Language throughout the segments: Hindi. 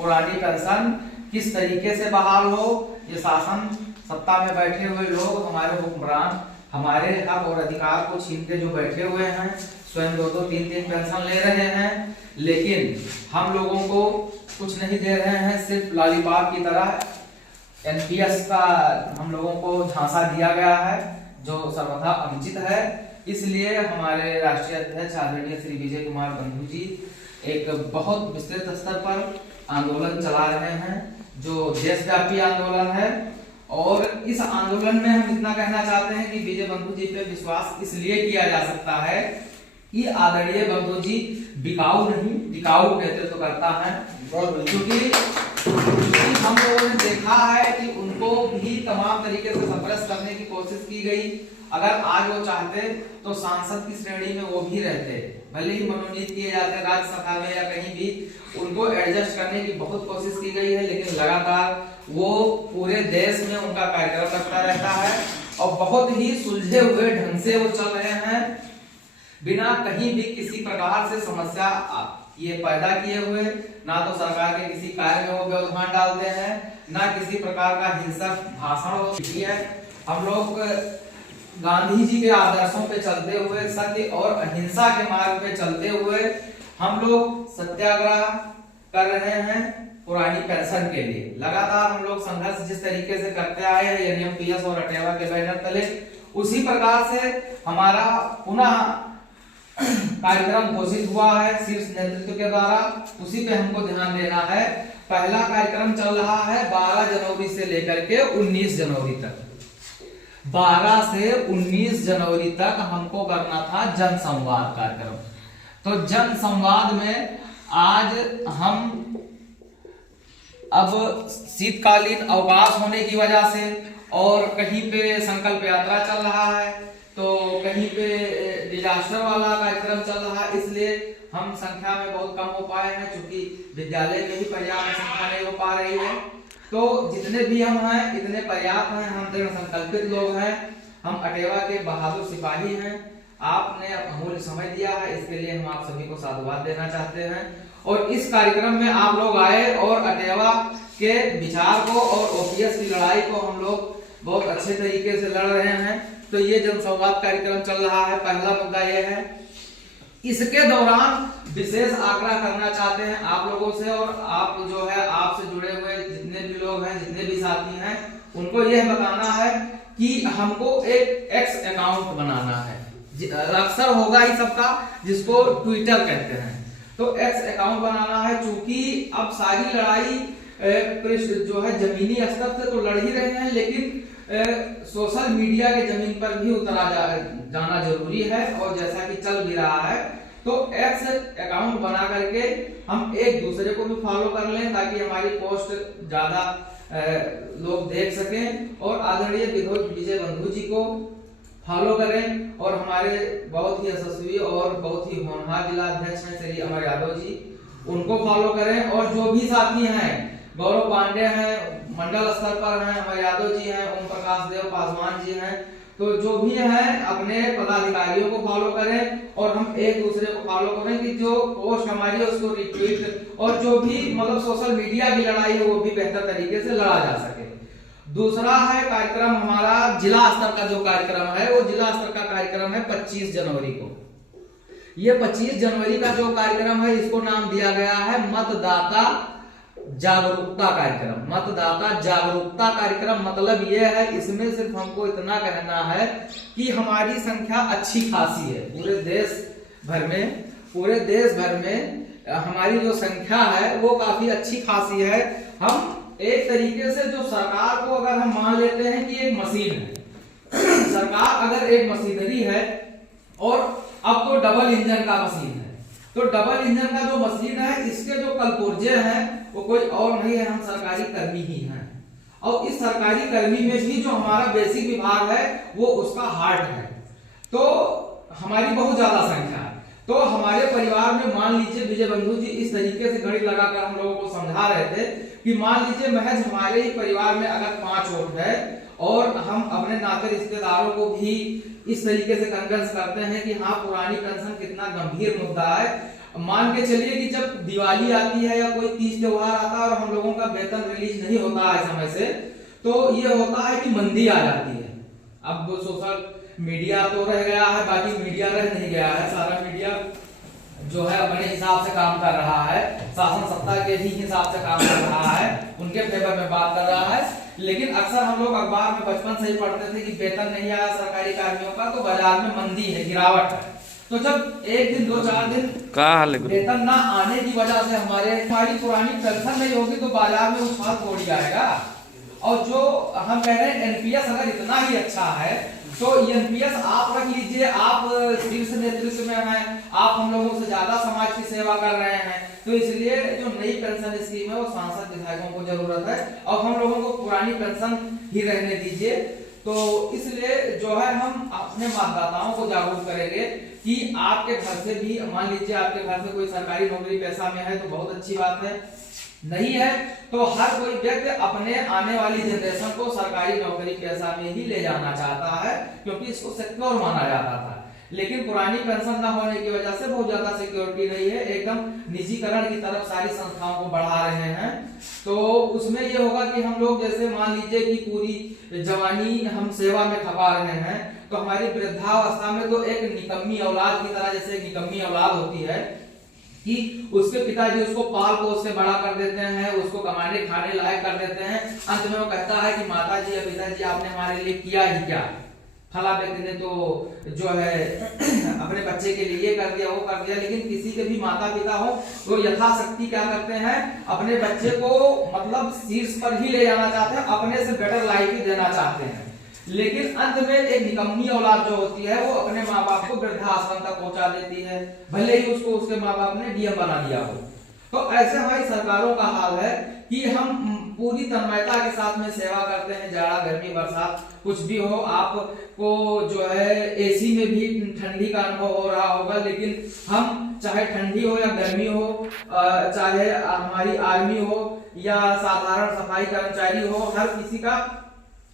पुरानी पेंशन किस तरीके से बहाल हो। ये शासन सत्ता में बैठे हुए लोग, हमारे हुक्मरान हमारे हक और अधिकार को छीन के जो बैठे हुए हैं, स्वयं 2-2, 3-3 पेंशन ले रहे हैं, लेकिन हम लोगों को कुछ नहीं दे रहे हैं। सिर्फ लॉलीपॉप की तरह एनपीएस का हम लोगों को झांसा दिया गया है, जो सर्वथा अनुचित है। इसलिए हमारे राष्ट्रीय अध्यक्ष आदरणीय श्री विजय कुमार बंधु जी एक बहुत विस्तृत स्तर पर आंदोलन चला रहे हैं, जो देशव्यापी आंदोलन है। और इस आंदोलन में हम इतना कहना चाहते हैं कि विजय बंधु जी पे विश्वास इसलिए किया जा सकता है कि आदरणीय बंधु जी बिकाऊ नहीं टिकाऊ नेतृत्व करता है। क्योंकि हम लोगों ने देखा है कि उनको भी तमाम तरीके से सप्रेस करने की कोशिश की गई। अगर आज वो चाहते तो सांसद की श्रेणी में वो भी रहते, भले ही मनोनीत किए जाते राज्यसभा में या कहीं भी, उनको एडजस्ट करने की बहुत कोशिश की गई है, लेकिन लगातार वो पूरे देश में उनका कार्यक्रम करता रहता है और बहुत ही सुलझे हुए ढंग से वो चल रहे हैं, बिना कहीं भी किसी प्रकार से समस्या ये पैदा किए हुए। ना तो सरकार के किसी कार्य में वो व्यवधान डालते हैं, ना किसी प्रकार का हिंसक भाषण होती है। हम लोग गांधी जी के आदर्शों पे चलते हुए, सत्य और अहिंसा के मार्ग पे चलते हुए हम लोग सत्याग्रह कर रहे हैं पुरानी पेंशन के लिए। लगातार हम लोग संघर्ष जिस तरीके से करते आए हैं एनएमपीएस और अटेवा के बैनर तले, उसी प्रकार से हमारा पुनः कार्यक्रम घोषित हुआ है शीर्ष नेतृत्व के द्वारा। उसी पे हमको ध्यान देना है। पहला कार्यक्रम चल रहा है 12 जनवरी से लेकर के 19 जनवरी तक। 12 से 19 जनवरी तक हमको करना था जन संवाद कार्यक्रम। तो जन संवाद में आज हम अब शीतकालीन अवकाश होने की वजह से और कहीं पे संकल्प यात्रा चल रहा है, तो कहीं पे डिजास्टर वाला कार्यक्रम चल रहा है, इसलिए हम संख्या में बहुत कम हो पाए हैं, क्योंकि विद्यालय में ही पर्याप्त संख्या नहीं हो पा रही है। तो जितने भी हम हैं इतने पर्याप्त हैं, हम दृढ़ संकल्पित लोग हैं, हम अटेवा के बहादुर सिपाही हैं। आपने अमूल्य समय दिया है, इसके लिए हम आप सभी को साधुवाद देना चाहते हैं। और इस कार्यक्रम में आप लोग आए और अटेवा के विचार को और ओपीएस की लड़ाई को हम लोग बहुत अच्छे तरीके से लड़ रहे हैं। तो ये जनसंवाद कार्यक्रम चल रहा है। पहला मुद्दा ये है, इसके दौरान विशेष आग्रह करना चाहते हैं आप लोगों से, और आप जो है आपसे जुड़े हुए जितने भी लोग हैं, जितने भी साथी हैं, उनको यह बताना है कि हमको एक एक्स अकाउंट बनाना है। अक्सर होगा ही सबका, जिसको ट्विटर कहते हैं। तो एक्स अकाउंट बनाना है, चूंकि अब सारी लड़ाई जो है जमीनी स्तर से तो लड़ ही रहे हैं, लेकिन सोशल मीडिया के जमीन पर भी उतरा जाना जरूरी है। और जैसा कि चल भी रहा है, तो एक्स अकाउंट बना करके हम एक दूसरे को भी फॉलो कर लें, ताकि हमारी पोस्ट ज्यादा लोग देख सकें और आदरणीय विजय बंधु जी को फॉलो करें। और हमारे बहुत ही यशस्वी और बहुत ही होनहार जिला अध्यक्ष हैं श्री अमर यादव जी, उनको फॉलो करें। और जो भी साथी हैं, गौरव पांडे हैं, मंडल स्तर पर हैं, अमर यादव जी हैं, ओम प्रकाश देव पासवान जी हैं, तो जो भी हैं अपने पदाधिकारियों को फॉलो करें और हम एक दूसरे को फॉलो करें कि जो पोस्ट हमारी है उसको रिट्वीट, और जो भी मतलब सोशल मीडिया की लड़ाई है वो भी बेहतर तरीके से लड़ा जा सके। दूसरा है कार्यक्रम हमारा जिला स्तर का जो कार्यक्रम है, वो जिला स्तर का कार्यक्रम है 25 जनवरी को। ये 25 जनवरी का जो कार्यक्रम है, इसको नाम दिया गया है मतदाता जागरूकता कार्यक्रम। मतदाता जागरूकता कार्यक्रम मतलब ये है, इसमें सिर्फ हमको इतना कहना है कि हमारी संख्या अच्छी खासी है पूरे देश भर में हमारी जो संख्या है वो काफी अच्छी खासी है। हम एक तरीके से जो सरकार को अगर हम मान लेते हैं कि एक मशीन है, सरकार अगर एक मशीनरी है और अब तो डबल इंजन का मशीन है, तो डबल इंजन का जो मशीन है, इसके जो कलपुर्जे हैं वो कोई और नहीं है, हम सरकारी कर्मी ही हैं। और इस सरकारी कर्मी में भी जो हमारा बेसिक विभाग है वो उसका हार्ट है। तो हमारी बहुत ज्यादा संख्या है। तो हमारे परिवार में मान लीजिए विजय बंधु जी इस तरीके से घड़ी लगाकर हम लोगों को समझा रहे थे कि मान लीजिए महज हमारे ही परिवार में अगर 5 वोट है और हम अपने नाते रिश्तेदारों को भी इस तरीके से कन्विंस करते हैं कि हाँ पुरानी पेंशन कितना गंभीर मुद्दा है, मान के चलिए कि जब दिवाली आती है या कोई तीज त्योहार आता है और हम लोगों का वेतन रिलीज नहीं होता है समय से, तो ये होता है कि मंदी आ जाती है। अब सोशल मीडिया तो रह गया है, बाकी मीडिया रह नहीं गया है। सारा मीडिया जो है अपने हिसाब से काम कर रहा है, शासन सत्ता के ही हिसाब से काम कर रहा है, उनके फेवर में बात कर रहा है। लेकिन अक्सर हम लोग अखबार में बचपन से ही पढ़ते थे कि वेतन नहीं आया सरकारी कर्मियों का, तो बाजार में मंदी है, गिरावट है। तो जब एक दिन 2-4 दिन वेतन ना आने की वजह से हमारी पुरानी पेंशन नहीं होगी तो बाजार में उछाल थोड़ी आएगा। और जो हम कह रहे हैं एनपीएस अगर इतना ही अच्छा है तो एनपीएस आप रख लीजिए, आप शीर्ष नेतृत्व में हैं, आप हम लोगों से ज्यादा समाज की सेवा कर रहे हैं, तो इसलिए जो नई पेंशन स्कीम है वो सांसद विधायकों को जरूरत है और हम लोगों को पुरानी पेंशन ही रहने दीजिए। तो इसलिए जो है हम अपने मतदाताओं को जागरूक करेंगे कि आपके घर से भी, मान लीजिए आपके घर से कोई सरकारी नौकरी पेशा में है तो बहुत अच्छी बात है, नहीं है तो हर कोई व्यक्ति अपने आने वाली जनरेशन को सरकारी नौकरी पेशा में ही ले जाना चाहता है, क्योंकि इसको सिक्योर माना जाता था। लेकिन पुरानी पेंशन न होने की वजह से बहुत ज्यादा सिक्योरिटी नहीं है, एकदम निजीकरण की तरफ सारी संस्थाओं को बढ़ा रहे हैं। तो उसमें ये होगा कि हम लोग जैसे मान लीजिए कि पूरी जवानी हम सेवा में खपा रहे हैं, तो हमारी वृद्धावस्था में तो एक निकम्मी औलाद की तरह, जैसे निकम्मी औलाद होती है कि उसके पिताजी उसको पाल पोस के बड़ा कर देते हैं, उसको कमाने खाने लायक कर देते हैं, अंत में वो कहता है कि माताजी या पिताजी आपने हमारे लिए किया ही क्या, फला व्यक्ति ने तो जो है अपने बच्चे के लिए ये कर दिया वो कर दिया। लेकिन किसी के भी माता पिता हो तो यथाशक्ति क्या करते हैं, अपने बच्चे को मतलब शीर्ष पर ही ले जाना चाहते हैं, अपने से बेटर लाइफ ही देना चाहते हैं। लेकिन अंत में एक निकम्मी औलाद जो होती है वो अपने माँ बाप को वृद्धाश्रम तक पहुंचा देती है, भले ही उसको उसके माँ बाप ने डीएम बना दिया हो। तो ऐसे हमारी सरकारों का हाल है कि हम पूरी तन्मयता के साथ में सेवा करते हैं, जाड़ा गर्मी बरसात कुछ भी हो, आपको जो है एसी में भी ठंडी का अनुभव हो रहा होगा, लेकिन हम चाहे ठंडी हो या गर्मी हो, चाहे हमारी आर्मी हो या साधारण सफाई कर्मचारी हो, हर किसी का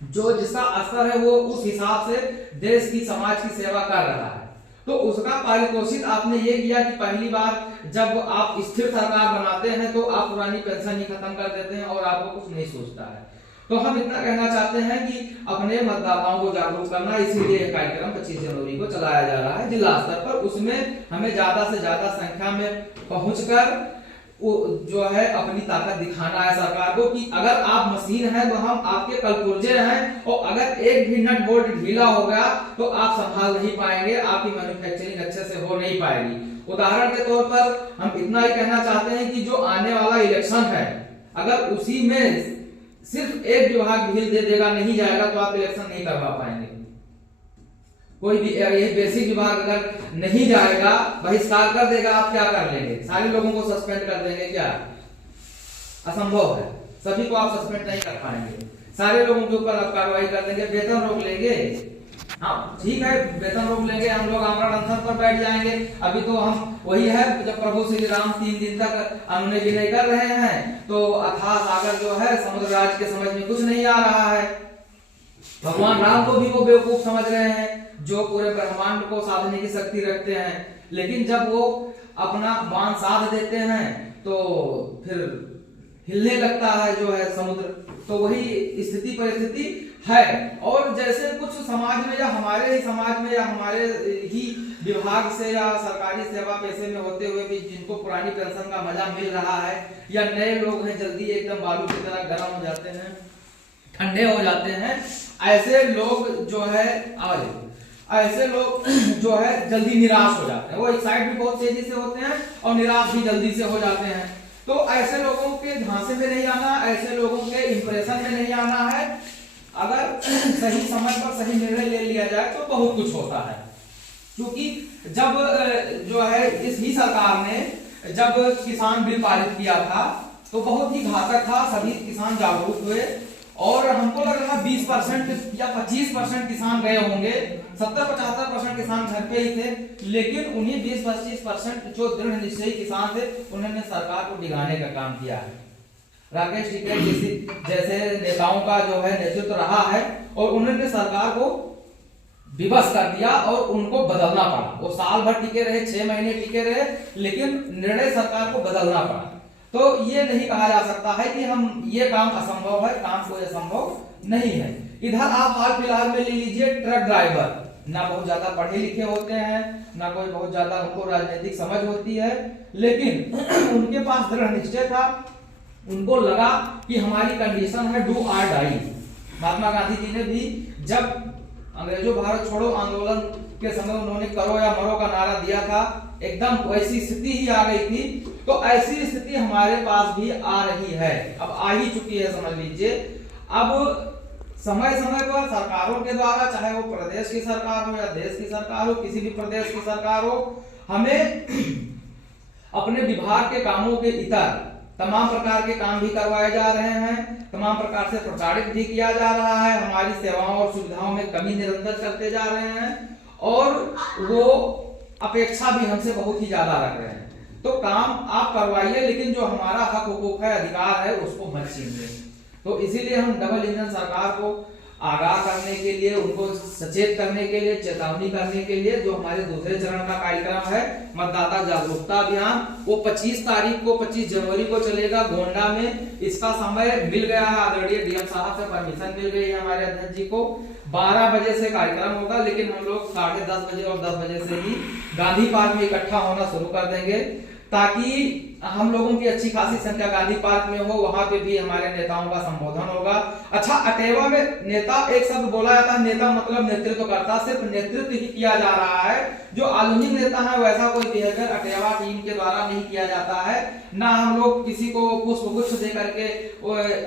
जो जिसका असर है वो उस हिसाब से देश की समाज की सेवा कर रहा है। तो उसका पारितोषिक आपने ये किया कि पहली बार जब आप स्थिर सरकार बनाते हैं तो आप पुरानी पेंशन ही खत्म कर देते हैं और आपको कुछ नहीं सोचता है। तो हम इतना कहना चाहते हैं कि अपने मतदाताओं को जागरूक करना, इसीलिए यह कार्यक्रम 25 जनवरी को चलाया जा रहा है जिला स्तर पर। उसमें हमें ज्यादा से ज्यादा संख्या में पहुंचकर जो है अपनी ताकत दिखाना है सरकार को कि अगर आप मशीन है तो हम आपके कलपुर्जे हैं, और अगर एक भी नट बोल्ट ढीला हो गया तो आप संभाल नहीं पाएंगे, आपकी मैन्युफैक्चरिंग अच्छे से हो नहीं पाएगी। उदाहरण के तौर पर हम इतना ही कहना चाहते हैं कि जो आने वाला इलेक्शन है, अगर उसी में सिर्फ एक विभाग ढील दे देगा, नहीं जाएगा, तो आप इलेक्शन नहीं करवा पाएंगे। कोई भी ये बेसिक विभाग अगर नहीं जाएगा, बहिष्कार कर देगा, आप क्या कर लेंगे? सारे लोगों को सस्पेंड कर देंगे क्या? असंभव है, सभी को आप सस्पेंड नहीं कर पाएंगे, सारे लोगों के ऊपर आप कार्रवाई कर देंगे, वेतन रोक लेंगे। हाँ ठीक है, वेतन रोक लेंगे, हम लोग आमरण अनशन पर बैठ जाएंगे। अभी तो हम वही है, जब प्रभु श्री राम 3 दिन तक अनुनय विनय कर रहे हैं तो अथाह सागर जो है समुद्र राज के समझ में कुछ नहीं आ रहा है। भगवान राम को भी वो बेवकूफ समझ रहे हैं जो पूरे ब्रह्मांड को साधने की शक्ति रखते हैं, लेकिन जब वो अपना बाण साध देते हैं तो फिर हिलने लगता है जो है समुद्र। तो वही स्थिति परिस्थिति है। और जैसे कुछ समाज में या हमारे ही समाज में या हमारे ही विभाग से या सरकारी सेवा पेशे में होते हुए भी जिनको पुरानी पेंशन का मजा मिल रहा है, या नए लोग हैं जल्दी एकदम बालू की तरह गर्म हो जाते हैं, ठंडे हो जाते हैं, ऐसे लोग जो है ऐसे लोग जो है जल्दी निराश हो जाते हैं। वो एक्साइट भी बहुत तेजी से होते हैं और निराश भी जल्दी से हो जाते हैं। तो ऐसे लोगों के झांसे में नहीं आना, ऐसे लोगों के इंप्रेशन में नहीं आना है। अगर सही समय पर सही निर्णय ले लिया जाए तो बहुत कुछ होता है। क्योंकि जब जो है इस ही सरकार ने जब किसान बिल पारित किया था तो बहुत ही घातक था, सभी किसान जागरूक हुए और हमको लग रहा 20% या 25% किसान गए होंगे, 70-75% किसान घर पे ही थे, लेकिन उन्हीं 20-25% जो दृढ़ निश्चयी किसान थे उन्होंने सरकार को डिगाने का काम किया है। राकेश टिकैत जैसे नेताओं का जो है नेतृत्व रहा है और उन्होंने सरकार को विवश कर दिया और उनको बदलना पड़ा। वो साल भर टिके रहे, 6 महीने टिके रहे, लेकिन निर्णय सरकार को बदलना पड़ा। तो ये नहीं कहा जा सकता है कि हम ये काम असंभव है, काम कोई असंभव नहीं है। इधर आप हाल फिलहाल में ले लीजिए ट्रक ड्राइवर, ना बहुत ज्यादा पढ़े लिखे होते हैं, ना कोई बहुत ज्यादा उनको राजनीतिक समझ होती है, लेकिन उनके पास दृढ़ निश्चय था। उनको लगा कि हमारी कंडीशन है डू और डाई। महात्मा गांधी जी ने भी जब अंग्रेजों भारत छोड़ो आंदोलन के समय उन्होंने करो या मरो का नारा दिया था, एकदम वैसी स्थिति ही आ गई थी। तो ऐसी स्थिति हमारे पास भी आ रही है, अब आ ही चुकी है, समझ लीजिए। अब समय समय पर सरकारों के द्वारा, चाहे वो प्रदेश की सरकार हो या देश की सरकार हो, किसी भी प्रदेश की सरकार हो, हमें अपने विभाग के कामों के इतर तमाम प्रकार के काम भी करवाए जा रहे हैं, तमाम प्रकार से प्रचारित भी किया जा रहा है। हमारी सेवाओं और सुविधाओं में कमी निरंतर करते जा रहे हैं और वो अपेक्षा भी हमसे बहुत ही ज्यादा रख रहे हैं। तो काम आप करवाइए, लेकिन जो हमारा हक हुकूक है, अधिकार है, उसको मत छीनिए। तो इसीलिए हम डबल इंजन सरकार को आगाह करने के लिए, उनको सचेत करने के लिए, चेतावनी करने के लिए जो हमारे दूसरे चरण का कार्यक्रम है मतदाता जागरूकता अभियान, वो 25 तारीख को 25 जनवरी को चलेगा गोंडा में। इसका समय मिल गया है, आदरणीय डीएम साहब से परमिशन मिल गई है हमारे अध्यक्ष जी को। 12 बजे से कार्यक्रम होगा, लेकिन हम लोग 10:30 बजे और 10 बजे से ही गांधी पार्क में इकट्ठा होना शुरू कर देंगे, ताकि हम लोगों की अच्छी खासी संख्या गांधी पार्क में हो। वहां पे भी हमारे नेताओं का संबोधन होगा। अच्छा, अटेवा में नेता एक शब्द बोला जाता है, नेता मतलब नेतृत्व करता, सिर्फ नेतृत्व ही किया जा रहा है। जो आधुनिक नेता है वैसा कोई बिहेवियर अटेवा टीम के द्वारा नहीं किया जाता है। ना हम लोग किसी को पुष्प गुच्छ दे करके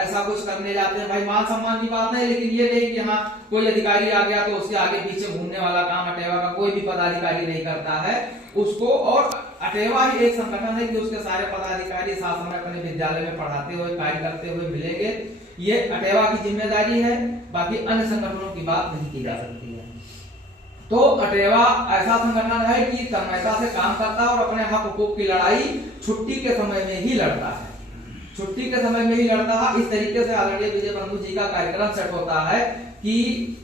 ऐसा कुछ करने जाते हैं। भाई मान सम्मान की बात नहीं, लेकिन ये नहीं कि हाँ कोई अधिकारी आ गया तो उसके आगे पीछे घूमने वाला काम अटेवा का कोई भी पदाधिकारी नहीं करता है उसको। और अटेवा ही एक संगठन है कि उसके सारे पदाधिकारी साथ समय अपने विद्यालय में पढ़ाते हुए, कार्य करते हुए मिलेंगे। ये अटेवा की जिम्मेदारी है, बाकी अन्य संगठनों की बात नहीं की जा सकती है। तो अटेवा ऐसा संगठन है कि तन्मयता से काम करता है और अपने हक हुकूक की लड़ाई छुट्टी के समय में ही लड़ता है, छुट्टी के समय में ही लड़ता है। इस तरीके से आदरणीय विजय बंधु जी का कार्यक्रम सेट होता है कि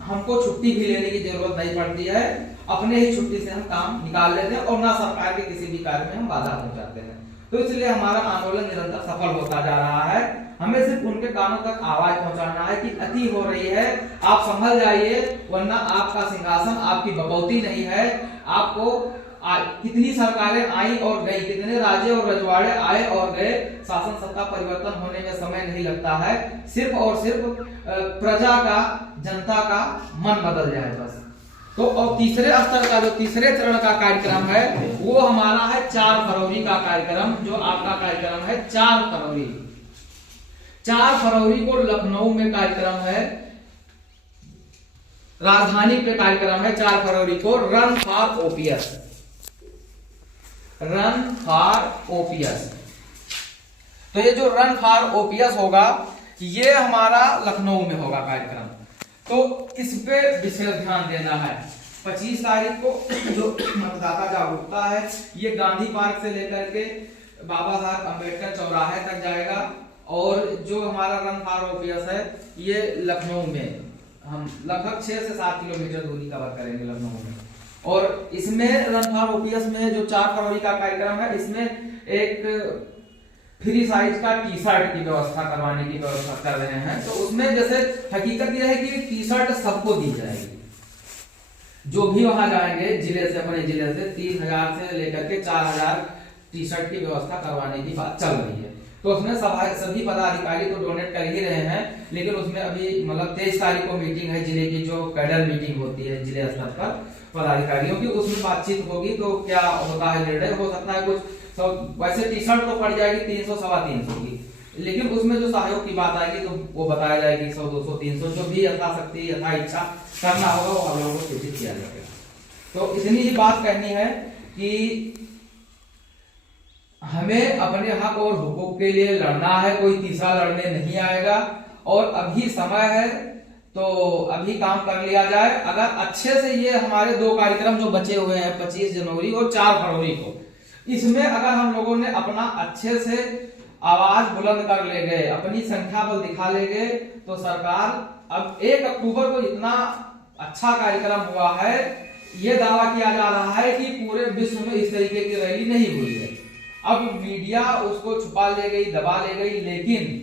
हमको छुट्टी भी लेने की जरूरत नहीं पड़ती है, अपने ही छुट्टी से हम काम निकाल लेते हैं और ना सरकार के किसी भी कार्य में हम बाधा पहुंचाते हैं। तो इसलिए हमारा आंदोलन निरंतर सफल होता जा रहा है। हमें सिर्फ उनके कानों तक आवाज पहुंचाना है कि अति हो रही है, आप संभल जाइए, वरना आपका सिंहासन आपकी बकौती नहीं है। आपको कितनी सरकारें आई और गई, कितने राज्य और रजवाड़े आए और गए, शासन सत्ता परिवर्तन होने में समय नहीं लगता है। सिर्फ और सिर्फ प्रजा का, जनता का मन बदल जाए बस। तो और तीसरे स्तर का, जो तीसरे चरण का कार्यक्रम है, वो हमारा है 4 फरवरी का कार्यक्रम। जो आपका कार्यक्रम है 4 फरवरी, 4 फरवरी को लखनऊ में कार्यक्रम है, राजधानी पे कार्यक्रम है। 4 फरवरी को run for OPS, run for OPS. तो ये जो रन फॉर ओपीएस होगा, ये हमारा लखनऊ में होगा कार्यक्रम। तो इस पे विशेष ध्यान देना है। 25 तारीख को जो मतदाता जागरूकता है, ये गांधी पार्क से लेकर के बाबा साहब अम्बेडकर चौराहे तक जाएगा। और जो हमारा रन फॉर ओपीएस है, ये लखनऊ में हम लगभग 6 से 7 किलोमीटर दूरी कवर करेंगे लखनऊ में। और इसमें रन फॉर ओपीएस में जो 4 फरवरी का कार्यक्रम है, इसमें एक फ्री साइज का टी शर्ट की व्यवस्था करवाने की व्यवस्था कर रहे हैं। तो उसमें जैसे हकीकत यह है कि टी शर्ट सबको दी जाएगी। जो भी वहां जाएंगे जिले से, अपने जिले से 3000 से लेकर के 4000 टी शर्ट की व्यवस्था करवाने की बात चल रही है। तो उसमें सभी पदाधिकारी तो डोनेट कर ही रहे हैं, लेकिन उसमें अभी मतलब 23 तारीख को मीटिंग है जिले की, जो कैडर मीटिंग होती है जिले स्तर पर पदाधिकारियों की, उसमें बातचीत होगी। तो क्या होता है, निर्णय हो सकता है कुछ। तो वैसे टी शर्ट तो पड़ जाएगी 300 सवा 300 की, लेकिन उसमें जो सहयोग की बात आएगी तो वो बताया जाएगी 100 200 300, जो भी यथाशक्ति यथा इच्छा करना होगा वो हम लोगों को सूचित किया जाएगा। तो इतनी ही बात कहनी है कि हमें अपने हक और हुकूक के लिए लड़ना है, कोई तीसरा लड़ने नहीं आएगा। और अभी समय है तो अभी काम कर लिया जाए। अगर अच्छे से ये हमारे 2 कार्यक्रम जो बचे हुए हैं 25 जनवरी और 4 फरवरी को, इसमें अगर हम लोगों ने अपना अच्छे से आवाज बुलंद कर ले गए, अपनी संख्या बल दिखा ले गए, तो सरकार अब 1 अक्टूबर को इतना अच्छा कार्यक्रम हुआ है। ये दावा किया जा रहा है कि पूरे विश्व में इस तरीके की रैली नहीं हुई है। अब मीडिया उसको छुपा ले गई, दबा ले गई, लेकिन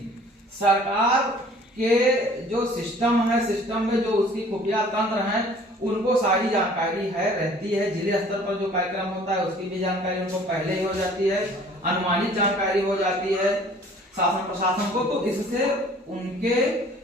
सरकार के जो सिस्टम है, सिस्टम में जो उसकी खुफिया तंत्र है, उनको सारी जानकारी है, रहती है। जिले स्तर पर जो कार्यक्रम होता है उसकी भी जानकारी उनको पहले ही हो जाती है, अनुमानित जानकारी हो जाती है शासन प्रशासन को। तो इससे उनके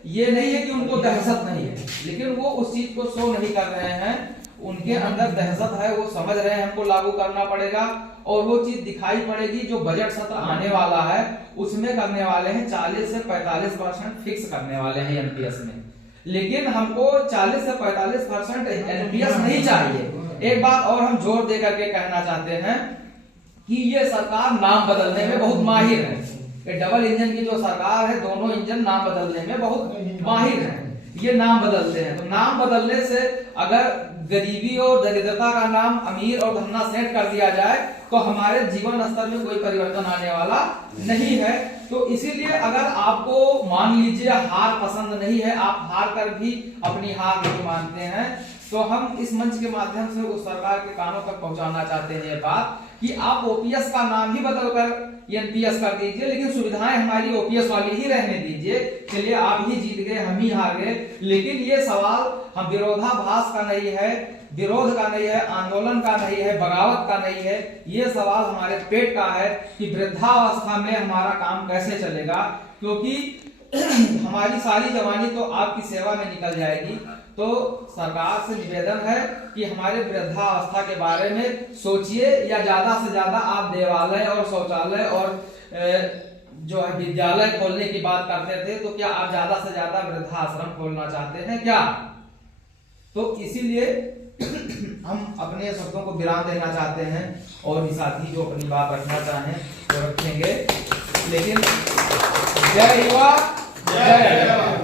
ये नहीं है कि उनको दहशत नहीं है, लेकिन वो उस चीज को शो नहीं कर रहे हैं। उनके अंदर दहशत है, वो समझ रहे हैं हमको लागू करना पड़ेगा और वो चीज दिखाई पड़ेगी। जो बजट सत्र आने वाला है उसमें करने वाले हैं 40 से 45% फिक्स करने वाले हैं एनपीएस में, लेकिन हमको 40 से 45% एनपीएस नहीं चाहिए। एक बात और हम जोर दे करके कहना चाहते हैं कि ये सरकार नाम बदलने में बहुत माहिर है। ये डबल इंजन की जो सरकार है, दोनों इंजन नाम बदलने में बहुत माहिर है। ये नाम बदलते हैं, तो नाम बदलने से अगर गरीबी और दरिद्रता का नाम अमीर और धन्ना सेठ कर दिया जाए तो हमारे जीवन स्तर में कोई परिवर्तन आने वाला नहीं है। तो इसीलिए अगर आपको मान लीजिए हार पसंद नहीं है, आप हार कर भी अपनी हार नहीं मानते हैं, तो हम इस मंच के माध्यम से उस सरकार के कानों तक पहुंचाना चाहते हैं ये बात कि आप ओपीएस का नाम ही बदलकर एनपीएस कर दीजिए, लेकिन सुविधाएं हमारी ओपीएस वाली ही रहने दीजिए। चलिए आप ही जीत गए, हम ही हार गए, लेकिन ये सवाल हम विरोधाभास का नहीं है, विरोध का नहीं है, आंदोलन का नहीं है, बगावत का नहीं है। ये सवाल हमारे पेट का है कि वृद्धावस्था में हमारा काम कैसे चलेगा, क्योंकि हमारी सारी जवानी तो आपकी सेवा में निकल जाएगी। तो सरकार से निवेदन है कि हमारे वृद्धावस्था के बारे में सोचिए, या ज्यादा से ज्यादा आप देवालय और शौचालय और जो है विद्यालय खोलने की बात करते थे, तो क्या आप ज्यादा से ज्यादा वृद्धाश्रम खोलना चाहते हैं क्या? तो इसीलिए हम अपने शब्दों को विराम देना चाहते हैं और भी साथी जो अपनी बात रखना चाहें वो रखेंगे, लेकिन जय युवा जय